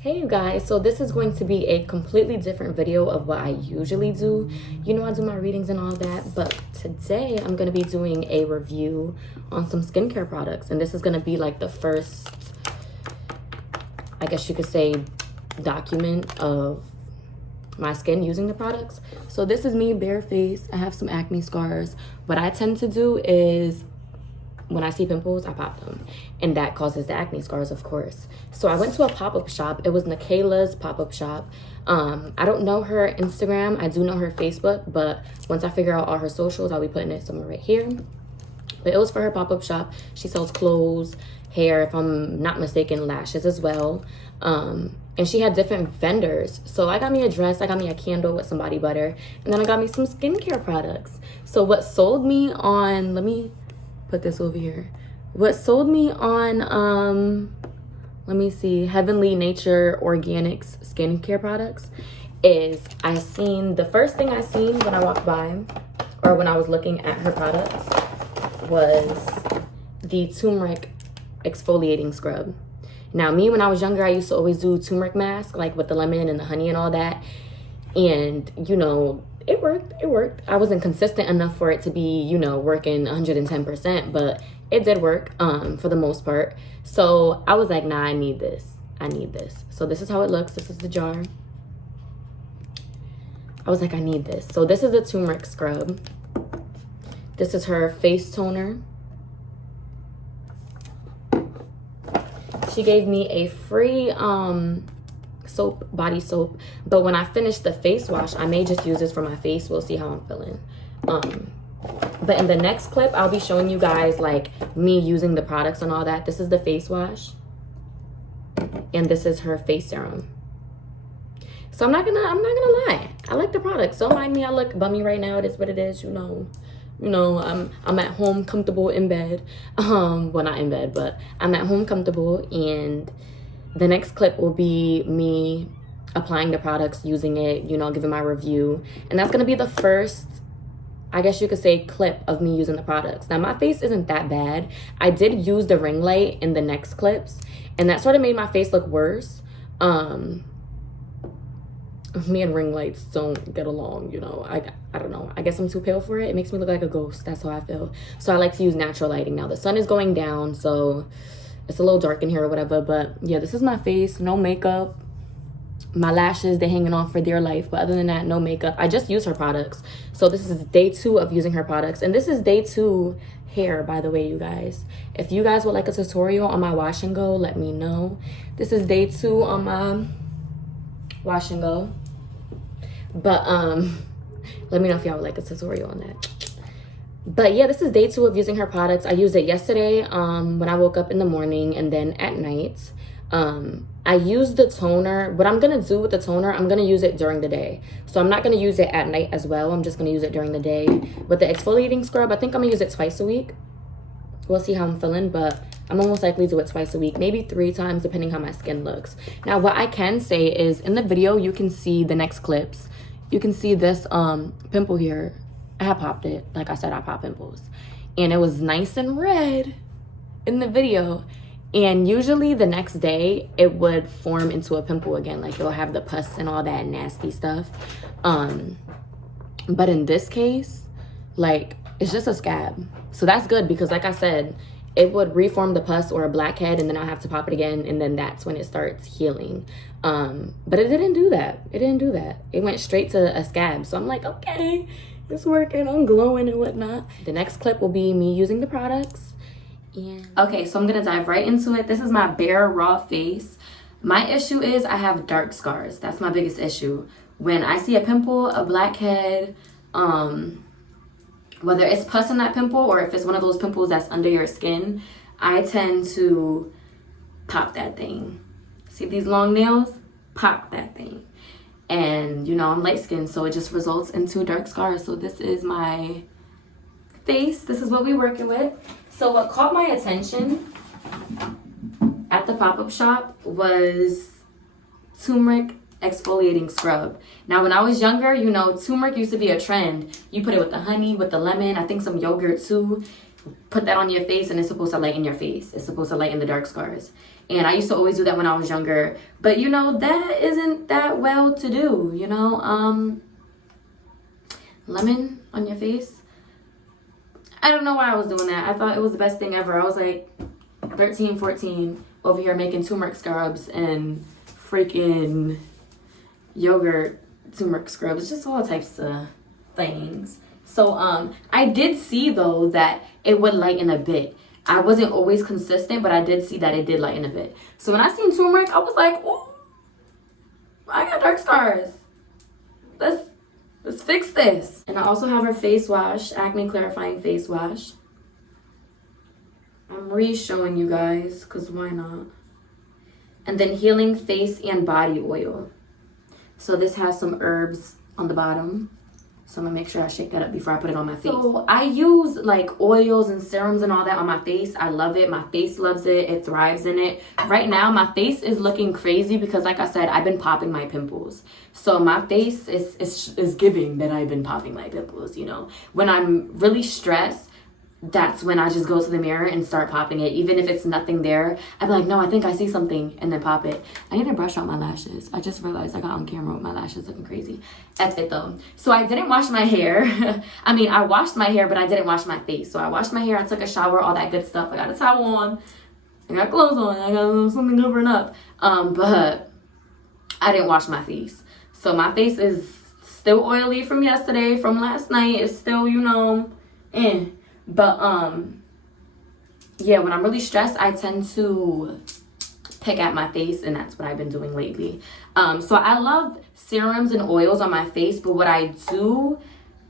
Hey you guys, so this is going to be a completely different video of what I usually do. You know, I do my readings and all that, but today I'm going to be doing a review on some skincare products, and this is going to be like the first, I guess you could say, document of my skin using the products. So this is me, bare face. I have some acne scars. What I tend to do is when I see pimples, I pop them. And that causes the acne scars, of course. So I went to a pop-up shop. It was Nickayla's pop-up shop. I don't know her Instagram. I do know her Facebook. But once I figure out all her socials, I'll be putting it somewhere right here. But it was for her pop-up shop. She sells clothes, hair, if I'm not mistaken, lashes as well. And she had different vendors. So I got me a dress. I got me a candle with some body butter. And then I got me some skincare products. So what sold me on... Let me put this over here. What sold me on let me see, Heavenly Nature Organics skincare products is the first thing I seen when I walked by or when I was looking at her products was the Turmeric Exfoliating Scrub. Now me, when I was younger, I used to always do turmeric mask, like with the lemon and the honey and all that, and you know, it worked. I wasn't consistent enough for it to be, you know, working 110%, but it did work for the most part. So I was like, nah, I need this. So this is how it looks. This is the jar. I was like, I need this. So this is the turmeric scrub. This is her face toner. She gave me a free soap, body soap, but when I finish the face wash, I may just use this for my face. We'll see how I'm feeling. But in the next clip, I'll be showing you guys like me using the products and all that. This is the face wash, and this is her face serum. So I'm not gonna lie, I like the products. Don't mind me, I look bummy right now. It is what it is, you know. I'm at home comfortable in bed. Well, not in bed, but I'm at home comfortable, and the next clip will be me applying the products, using it, you know, giving my review. And that's going to be the first, I guess you could say, clip of me using the products. Now, my face isn't that bad. I did use the ring light in the next clips, and that sort of made my face look worse. Me and ring lights don't get along, you know. I don't know. I guess I'm too pale for it. It makes me look like a ghost. That's how I feel. So I like to use natural lighting. Now, the sun is going down, so it's a little dark in here or whatever, but yeah, this is my face. No makeup. My lashes, they're hanging on for dear life, but other than that, no makeup. I just use her products. So this is day 2 of using her products, and this is day 2 hair, by the way, you guys. If you guys would like a tutorial on my wash and go, let me know. This is day 2 on my wash and go, but let me know if y'all would like a tutorial on that. But yeah, this is day 2 of using her products. I used it yesterday when I woke up in the morning, and then at night. I used the toner. What I'm going to do with the toner, I'm going to use it during the day. So I'm not going to use it at night as well. I'm just going to use it during the day. With the exfoliating scrub, I think I'm going to use it twice a week. We'll see how I'm feeling, but I'm most likely do it twice a week, maybe 3 times, depending how my skin looks. Now, what I can say is in the video, you can see the next clips. You can see this pimple here. I had popped it. Like I said, I pop pimples. And it was nice and red in the video. And usually the next day, it would form into a pimple again. Like, it'll have the pus and all that nasty stuff. But in this case, like, it's just a scab. So that's good because, like I said, it would reform the pus or a blackhead, and then I'll have to pop it again, and then that's when it starts healing. But it didn't do that. It went straight to a scab. So I'm like, okay, it's working. I'm glowing and whatnot. The next clip will be me using the products. And okay, so I'm gonna dive right into it. This is my bare raw face. My issue is I have dark scars. That's my biggest issue. When I see a pimple, a blackhead, whether it's pus in that pimple or if it's one of those pimples that's under your skin, I tend to pop that thing. See these long nails? Pop that thing. And you know, I'm light skinned, so it just results into dark scars. So this is my face. This is what we're working with. So what caught my attention at the pop-up shop was turmeric exfoliating scrub. Now, when I was younger, you know, turmeric used to be a trend. You put it with the honey, with the lemon, I think some yogurt too. put that on your face and it's supposed to lighten your face. It's supposed to lighten the dark scars. And I used to always do that when I was younger. But, you know, that isn't that well to do, you know. Lemon on your face. I don't know why I was doing that. I thought it was the best thing ever. I was like 13, 14 over here making turmeric scrubs and freaking yogurt turmeric scrubs. Just all types of things. So I did see though that it would lighten a bit. I wasn't always consistent, but I did see that it did lighten a bit. So when I seen turmeric, I was like, oh, I got dark scars. Let's fix this. And I also have her face wash, Acne Clarifying Face Wash. I'm re-showing you guys, because why not? And then Healing Face and Body Oil. So this has some herbs on the bottom. So I'm gonna make sure I shake that up before I put it on my face. So I use like oils and serums and all that on my face. I love it. My face loves it. It thrives in it. Right now, my face is looking crazy because like I said, I've been popping my pimples. So my face is giving that I've been popping my pimples, you know. When I'm really stressed, that's when I just go to the mirror and start popping it. Even if it's nothing there, I'd be like, no, I think I see something, and then pop it. I need to brush out my lashes. I just realized I got on camera with my lashes looking crazy. That's it though. So I didn't wash my hair. I mean, I washed my hair, but I didn't wash my face. So I washed my hair, I took a shower, all that good stuff. I got a towel on, I got clothes on, I got something covering up. But I didn't wash my face. So my face is still oily from yesterday, from last night. It's still, you know, But, yeah, when I'm really stressed, I tend to pick at my face, and that's what I've been doing lately. So I love serums and oils on my face, but what I do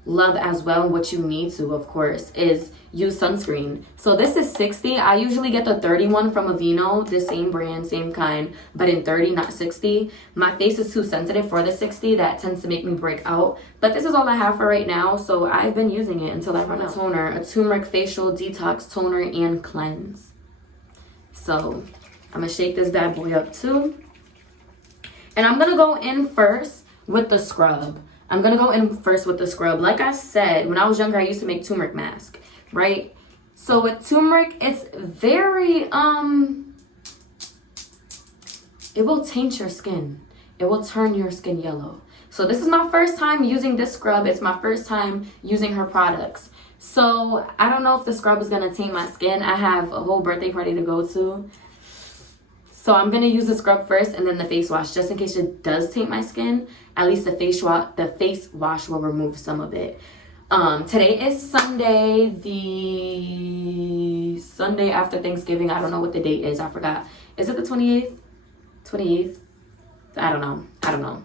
love as well, and what you need to, of course, is use sunscreen. So this is 60. I usually get the 31 from Aveeno, the same brand, same kind, but in 30, not 60. My face is too sensitive for the 60. That tends to make me break out. But this is all I have for right now, so I've been using it until I run out. Toner, a turmeric facial detox toner and cleanse. So I'm gonna shake this bad boy up too. And I'm gonna go in first with the scrub. Like I said, when I was younger, I used to make turmeric mask, right? So with turmeric, it's very, it will taint your skin. It will turn your skin yellow. So this is my first time using this scrub. It's my first time using her products. So I don't know if the scrub is gonna taint my skin. I have a whole birthday party to go to. So I'm going to use the scrub first and then the face wash, just in case it does taint my skin. At least the face wash will remove some of it. Today is Sunday, the Sunday after Thanksgiving. I don't know what the date is. I forgot. Is it the 28th? 28th? I don't know.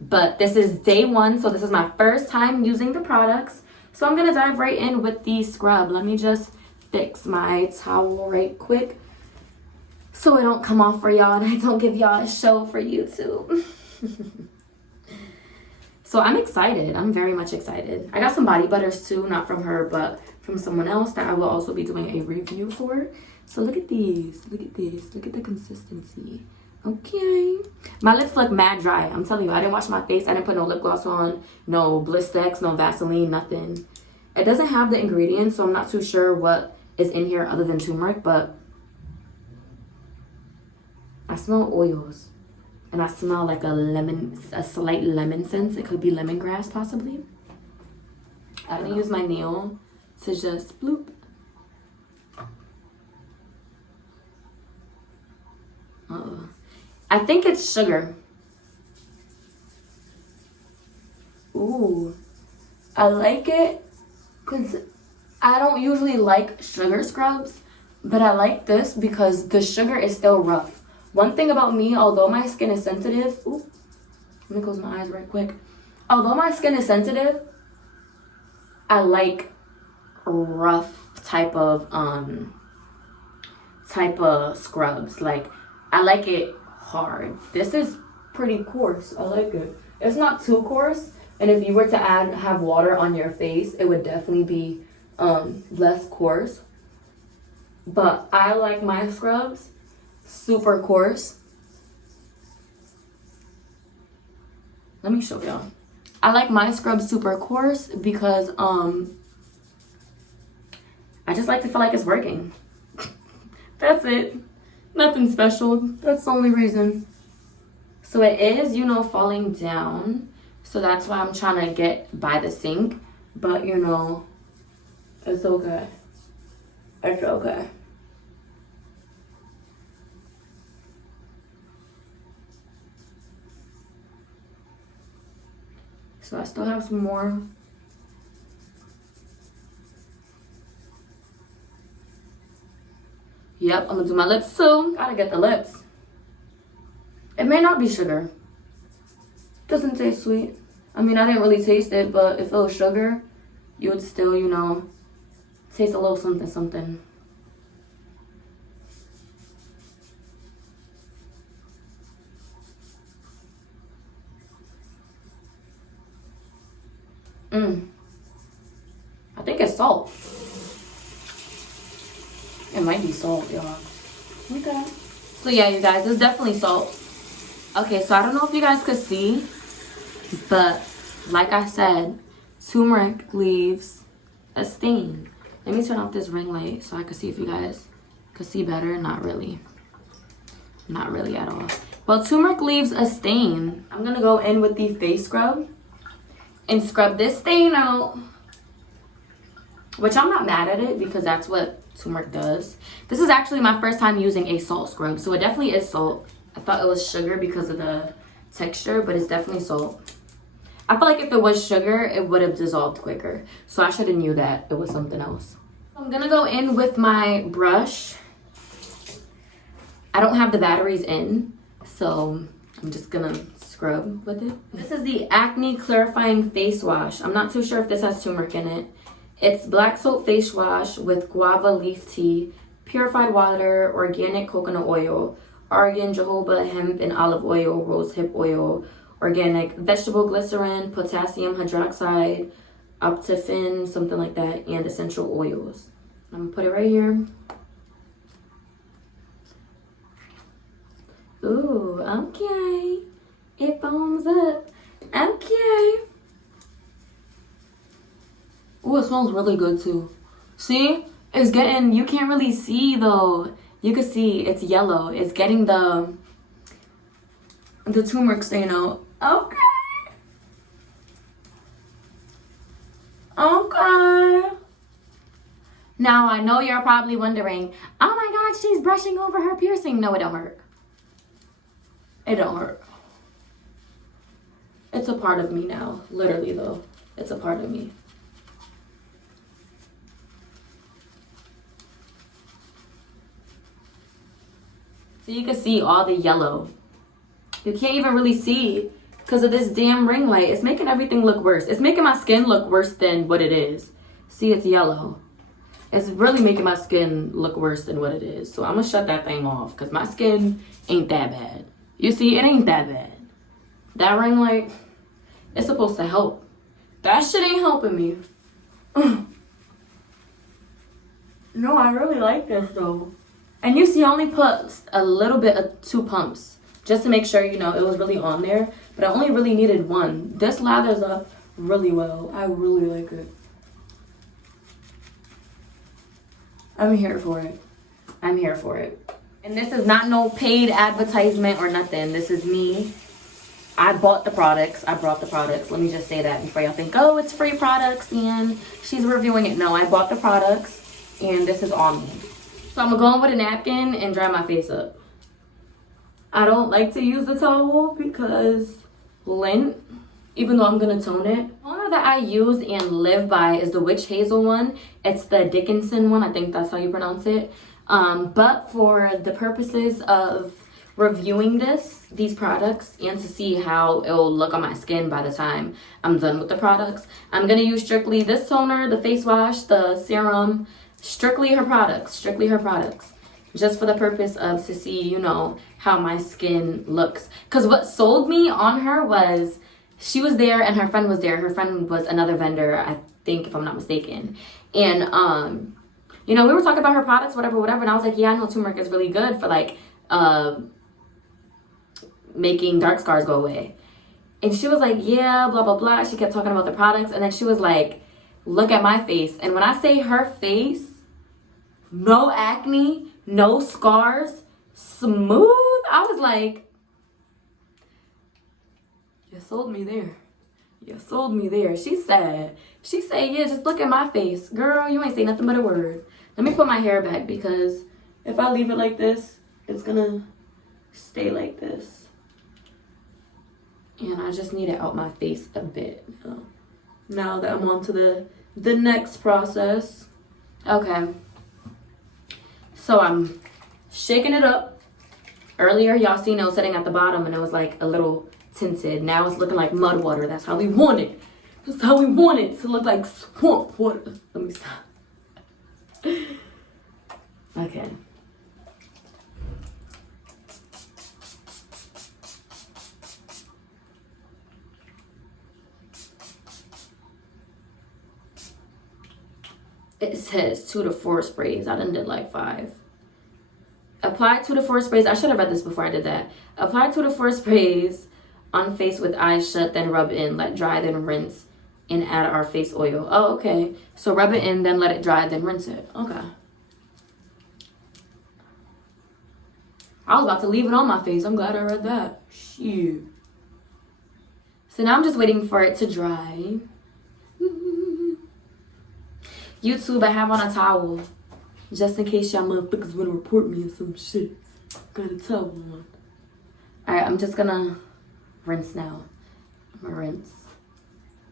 But this is day one. So this is my first time using the products. So I'm going to dive right in with the scrub. Let me just fix my towel right quick, so it don't come off for y'all and I don't give y'all a show for YouTube. So I'm excited. I'm very much excited. I got some body butters too, not from her, but from someone else that I will also be doing a review for. So look at these. Look at this. Look at the consistency. Okay. My lips look mad dry. I'm telling you, I didn't wash my face. I didn't put no lip gloss on, no Blistex, no Vaseline, nothing. It doesn't have the ingredients, so I'm not too sure what is in here other than turmeric, but I smell oils, and I smell like a slight lemon scent. It could be lemongrass, possibly. I'm gonna use my nail to just bloop. I think it's sugar. Ooh, I like it because I don't usually like sugar scrubs, but I like this because the sugar is still rough. One thing about me, although my skin is sensitive, ooh, let me close my eyes right quick. Although my skin is sensitive, I like rough type of scrubs. Like, I like it hard. This is pretty coarse. I like it. It's not too coarse, and if you were to have water on your face, it would definitely be less coarse. But I like my scrubs super coarse. Let me show y'all. I like my scrub super coarse because I just like to feel like it's working. That's it. Nothing special. That's the only reason. So it is, you know, falling down. So that's why I'm trying to get by the sink. But, you know, it's okay. It's okay. So I still have some more. Yep, I'm gonna do my lips too. Gotta get the lips. It may not be sugar. Doesn't taste sweet. I mean, I didn't really taste it, but if it was sugar, you would still, you know, taste a little something, something. I think it's salt. It might be salt, y'all. Okay. So yeah, you guys, it's definitely salt. Okay, so I don't know if you guys could see, but like I said, turmeric leaves a stain. Let me turn off this ring light so I can see if you guys could see better. Not really. Not really at all. Well, turmeric leaves a stain. I'm gonna go in with the face scrub and scrub this stain out. Which I'm not mad at it because that's what turmeric does. This is actually my first time using a salt scrub, so it definitely is salt. I thought it was sugar because of the texture, but it's definitely salt. I feel like if it was sugar, it would have dissolved quicker. So I should have knew that it was something else. I'm gonna go in with my brush. I don't have the batteries in, so I'm just gonna scrub with it. This is the Acne Clarifying Face Wash. I'm not too sure if this has turmeric in it. It's black soap face wash with guava leaf tea, purified water, organic coconut oil, argan, jojoba, hemp, and olive oil, rosehip oil, organic vegetable glycerin, potassium hydroxide, optifin, something like that, and essential oils. I'm gonna put it right here. Ooh, okay. It foams up. Okay. Ooh, it smells really good too. See? It's getting, you can't really see though. You can see it's yellow. It's getting the turmeric stain out. Okay. Okay. Now, I know you're probably wondering, oh my God, she's brushing over her piercing. No, it don't hurt. It don't hurt. It's a part of me now. Literally though. It's a part of me. So you can see all the yellow. You can't even really see because of this damn ring light. It's making everything look worse. It's making my skin look worse than what it is. See, it's yellow. It's really making my skin look worse than what it is. So I'm gonna shut that thing off because my skin ain't that bad. You see, it ain't that bad. That ring light, it's supposed to help. That shit ain't helping me. No, I really like this though. And you see, I only put a little bit of 2 pumps just to make sure, you know, it was really on there. But I only really needed 1. This lathers up really well. I really like it. I'm here for it. I'm here for it. And this is not no paid advertisement or nothing. This is me. I bought the products. I brought the products. Let me just say that before y'all think, oh, it's free products and she's reviewing it. No, I bought the products and this is on me. So I'm gonna go in with a napkin and dry my face up. I don't like to use the towel because lint, even though I'm gonna tone it. One that I use and live by is the Witch Hazel one. It's the Dickinson one, I think that's how you pronounce it. But for the purposes of reviewing these products and to see how it will look on my skin by the time I'm done with the products, I'm gonna use strictly this toner, the face wash, the serum, strictly her products, just for the purpose of to see, you know, how my skin looks. Because what sold me on her was she was there and her friend was there. Her friend was another vendor, I think, if I'm not mistaken. And you know, we were talking about her products, whatever, and I was like, yeah, I know turmeric is really good for like making dark scars go away. And she was like, yeah, blah blah blah. She kept talking about the products, and then she was like, look at my face. And when I say her face no acne, no scars, smooth. I was like, you sold me there. You sold me there. She said, yeah, just look at my face. Girl, you ain't say nothing but a word. Let me put my hair back because if I leave it like this, it's gonna stay like this. And I just need it out my face a bit. Now that I'm on to the next process. Okay. So I'm shaking it up. Earlier, y'all seen it was sitting at the bottom and it was like a little tinted. Now it's looking like mud water. That's how we want it. That's how we want it to look like swamp water. Let me stop. Okay. It says 2 to 4 sprays. I done did like 5. Apply 2 to 4 sprays. I should have read this before I did that. Apply 2 to 4 sprays on face with eyes shut, then rub in, let dry, then rinse, and add our face oil. Oh, okay. So rub it in, then let it dry, then rinse it. Okay. I was about to leave it on my face. I'm glad I read that. Shit. So now I'm just waiting for it to dry. YouTube, I have on a towel. Just in case y'all motherfuckers want to report me or some shit. Got a towel on. Alright, I'm just gonna rinse now. I'm gonna rinse.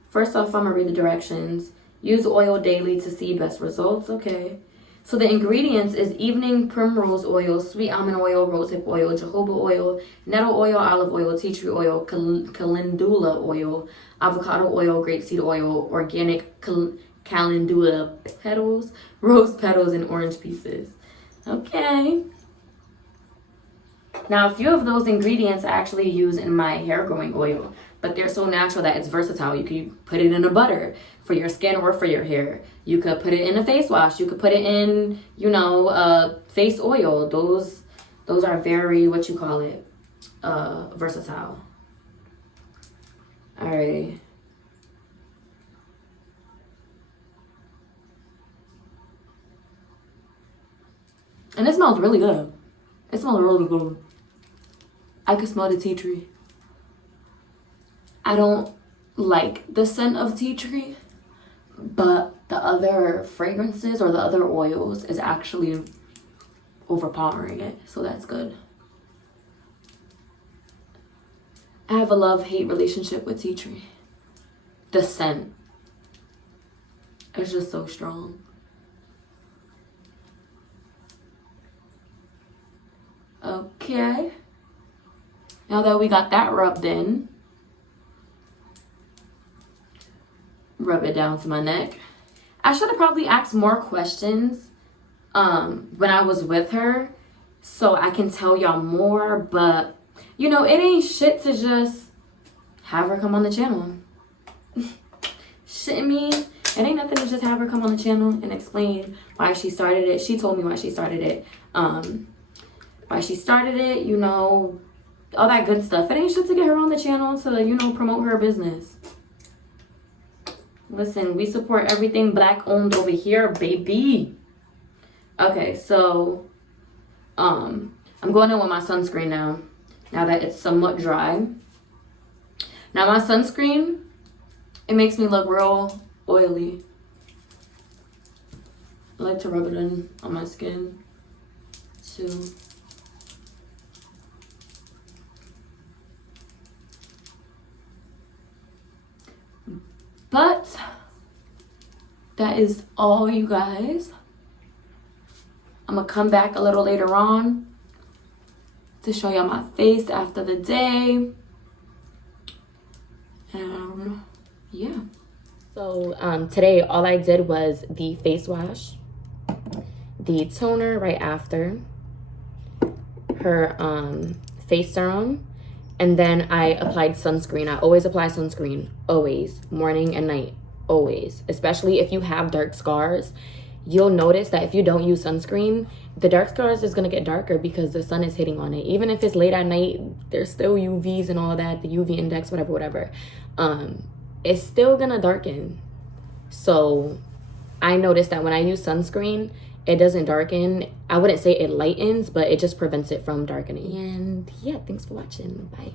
First off, I'm gonna read the directions. Use oil daily to see best results. Okay. So the ingredients is evening primrose oil, sweet almond oil, rosehip oil, jojoba oil, nettle oil, olive oil, tea tree oil, calendula oil, avocado oil, grapeseed oil, organic calendula petals, rose petals, and orange pieces. Okay. Now, a few of those ingredients I actually use in my hair growing oil, but they're so natural that it's versatile. You could put it in a butter for your skin or for your hair. You could put it in a face wash. You could put it in, you know, face oil. Those are very, what you call it, versatile. All right. And it smells really good. It smells really good. I could smell the tea tree. I don't like the scent of tea tree, but the other fragrances or the other oils is actually overpowering it, so that's good. I have a love-hate relationship with tea tree. The scent is just so strong. Okay. Now that we got that rubbed in, rub it down to my neck. I should have probably asked more questions when I was with her so I can tell y'all more, but you know, it ain't shit to just have her come on the channel. Shit me. It ain't nothing to just have her come on the channel and explain why she started it. She told me why she started it. Why she started it, you know, all that good stuff. It ain't shit to get her on the channel to, you know, promote her business. Listen, we support everything black owned over here, baby. Okay, so I'm going in with my sunscreen now that it's somewhat dry. Now my sunscreen, it makes me look real oily. I like to rub it in on my skin too. But that is all, you guys. I'm gonna come back a little later on to show y'all my face after the day. And yeah. So today all I did was the face wash, the toner right after, her face serum, and then I applied sunscreen. I always apply sunscreen, always, morning and night, always. Especially if you have dark scars, you'll notice that if you don't use sunscreen, the dark scars is gonna get darker because the sun is hitting on it. Even if it's late at night, there's still UVs and all that, the UV index, whatever. It's still gonna darken. So I noticed that when I use sunscreen, It doesn't darken. I wouldn't say it lightens, but it just prevents it from darkening. And yeah, thanks for watching. Bye.